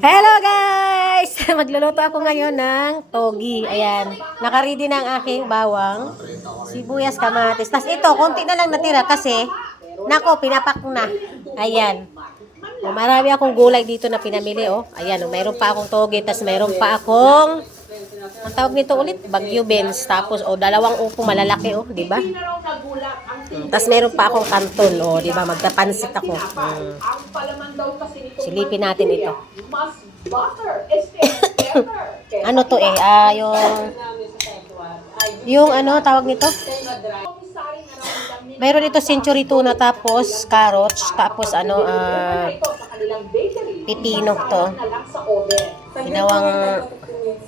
Hello guys! Magluluto ako ngayon ng togi. Ayan. Nakaready na ang aking bawang, sibuyas, kamatis. Tapos ito, konti na lang natira kasi, nako, pinapak na. Ayan. O, marami akong gulay dito na pinamili. Oh. Ayan, o, mayroon pa akong togi. Tapos mayroon pa akong, ang tawag nito ulit, bagyo beans. Tapos, o, dalawang upo malalaki, oh, di ba? Tapos meron pa akong kanton, oh, di ba? Magkapansit ako. Silipin natin ito. Ano to eh? Yung ano, tawag nito? Mayroon ito century tuna, tapos carrots, tapos ano, pipino to. Ginawang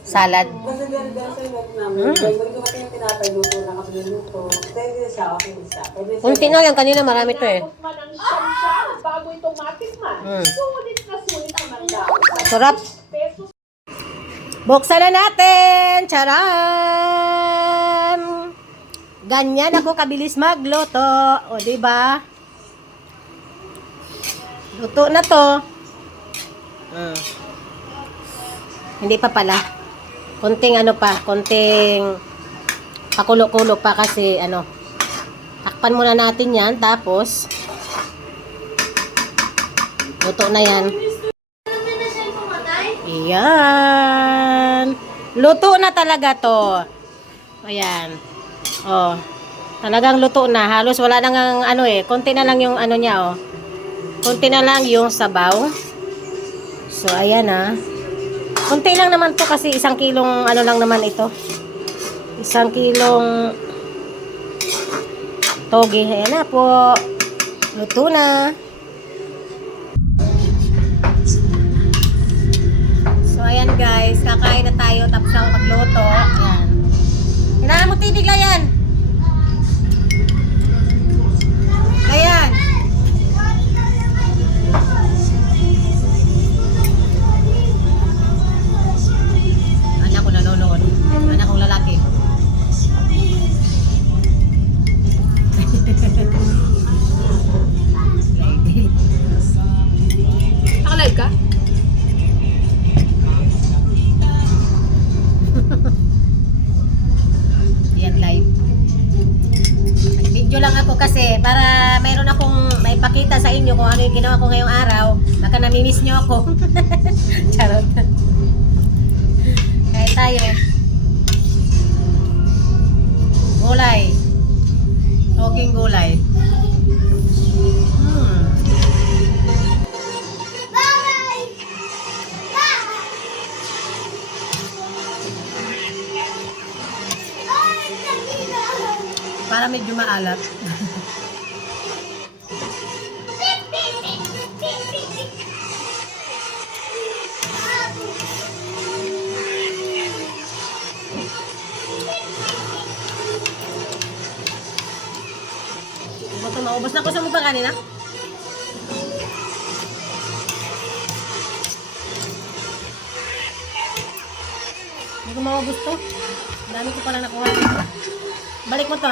salad. Kunti na lang, kanina marami to eh. Sarap. Buksan na natin. Charan! Ganyan ako kabilis magluto. O, diba? Luto na to. Hindi pa pala. Konting ano pa, konting pakulo-kulo pa kasi ano. Takpan muna natin yan, tapos luto na yan. Ayan. Luto na talaga to. Ayan. Oh. Talagang luto na. Halos wala nang ano eh. Konti na lang yung ano niya oh. Konti na lang yung sabaw. So ayan ah. Konti lang naman to kasi 1 kilong ano lang naman ito. 1 kilong togi. Ayan na po. Luto na. So ayan guys, kakain na tayo tapos ako magluto. Ayan. Hinaan mo tibig Layan. Layan. Anak ko nanonood. Anak kong lalaki. Naka-live ka? Yan live. Video lang ako kasi para mayroon akong maipakita sa inyo kung ano yung ginawa ko ngayong araw. Baka namimiss nyo ako. Charot. Kaya tayo. Gulay. Toging gulay. Para medyo maalat. Ito maubos na ko sa mukha kanina. Hindi ko maubos to. Dami ko pala nakuha. Balik mo to.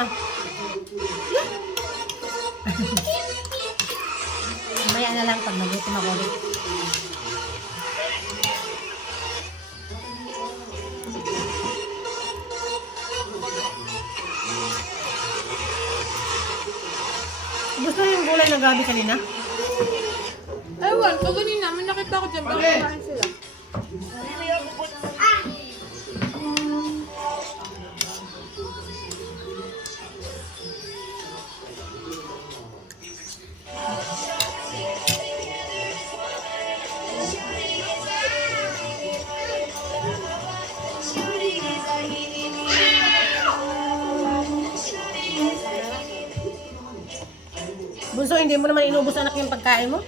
Mamaya na lang pag nagutom ako ulit. Gusto yung gulay na gabi kanina? Ewan, pag ganun naman nakita ko dyan, bakit kumain sila? Bunso, hindi mo naman inubos anak yung pagkain mo?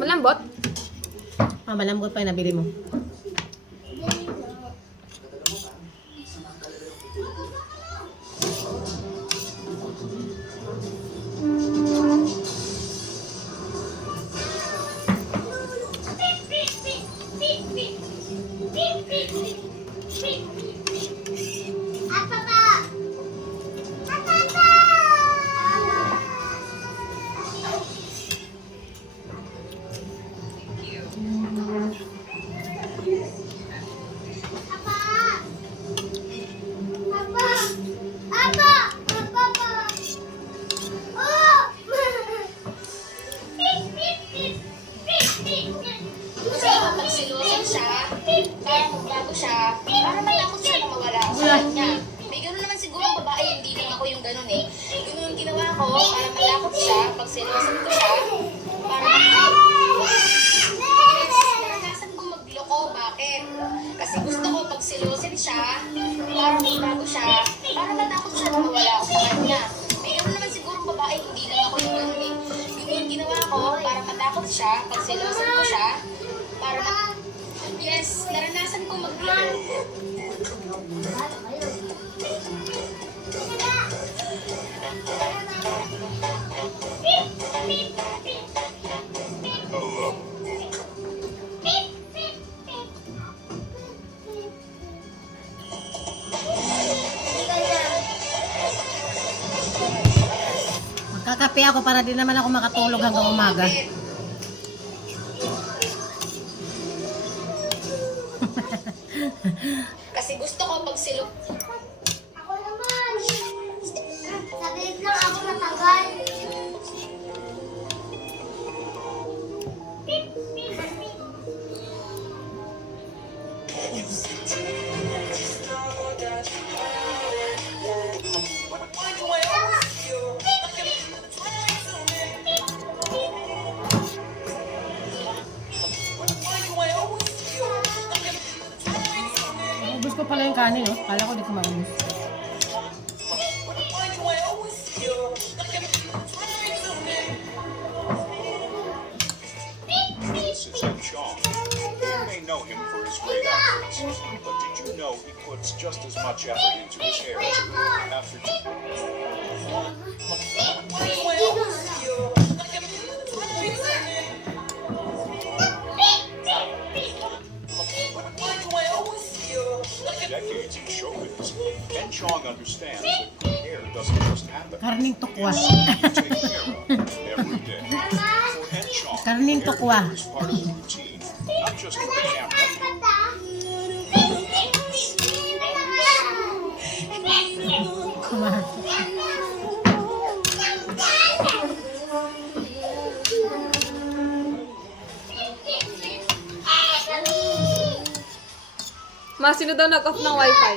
Malambot? Malambot pa yung nabili mo. ganun eh. Ganun yung ginawa ko para matakot siya, pag sinuwasan ko siya, para naranasan ko magloko. Bakit? Kasi gusto ko pag silusin siya, para magbago siya, para matakot siya na mawala ako sa kanya. May gano'n naman siguro babae, hindi lang ako yung gano'n eh. Ganun yung ginawa ko para matakot siya, pag silusin ko siya, para yes, naranasan ko magloko. Magkakape ako para di naman ako makatulog hanggang umaga. Kasi gusto ko pag silo. Ako naman. Saglit lang ako matagal. Ubus ko pala yung kanin, no? Kala ko di ko maubos. This is Ed Shaw. You may know him for his great actions, but did you know he puts just as much effort into his hair after decades in showbiz? Ed Chong understands that good hair doesn't just happen. Karning tukwa. You take care of every day. For Ed Chong, Karning hair tukwa. care is part of the routine, not just for the camera. Ma, sino daw nag-off ng wifi?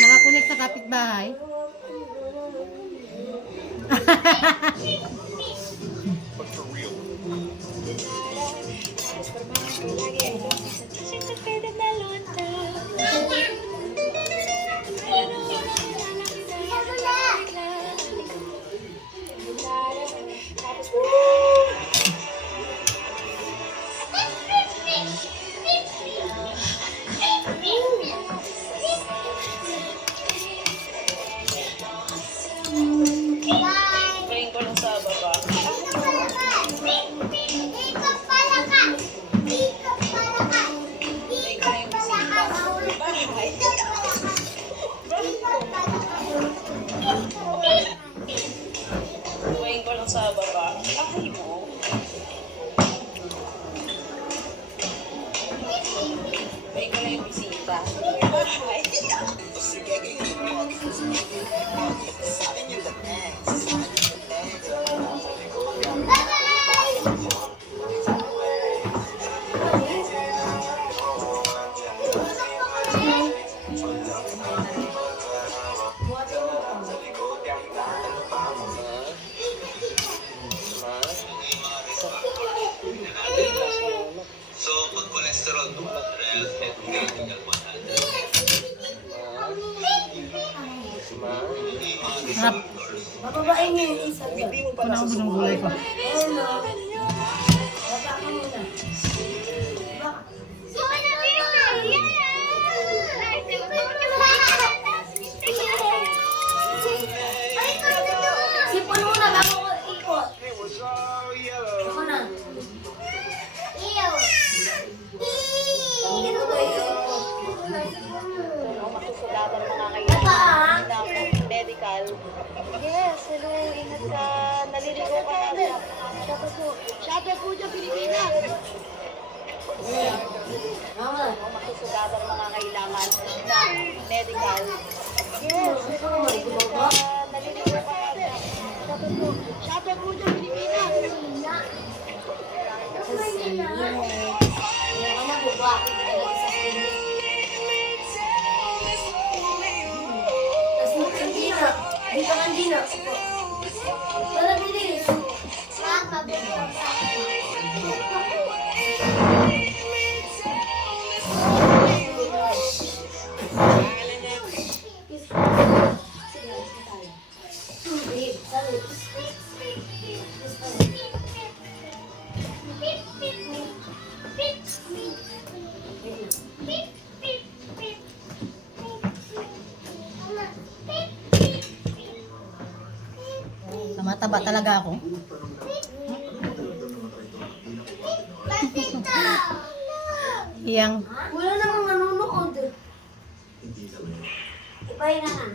Nakakunik sa kapitbahay. But for real, Ngayon ko lang sa baba. Ngayon ko lang sa baba. Ay mo. Ngayon ko lang yung bisita. So, pag cholesterol mo, rel, medical 100. Sarap. Bababain niyo yung isa. Kunaubos ng gulay ko. Sipon muna bago ko ikot. Ako na. Ew. Masusugatan mga kailangan ng medical. Yes, hello, ingat ka. Naliligo ka na. Shopee po dyan, Pilipinas. Masusugatan mga kailangan ng medical. Yes, hello, ingat ka. Naliligo ka na. Shopee po dyan, Pilipinas. Hindi ako na buba. Dito ka Gino. Wala bilis. Lahat mabilis ang sa akin. Tumataba talaga ako. Iyang. Wala namang nanonood. Ibahin na nga.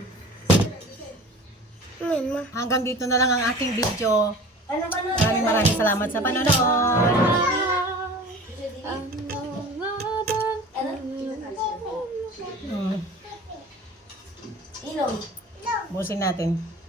Hanggang dito na lang ang aking video. Ano ba na? Maraming salamat sa panonood. Ilong. Busin natin.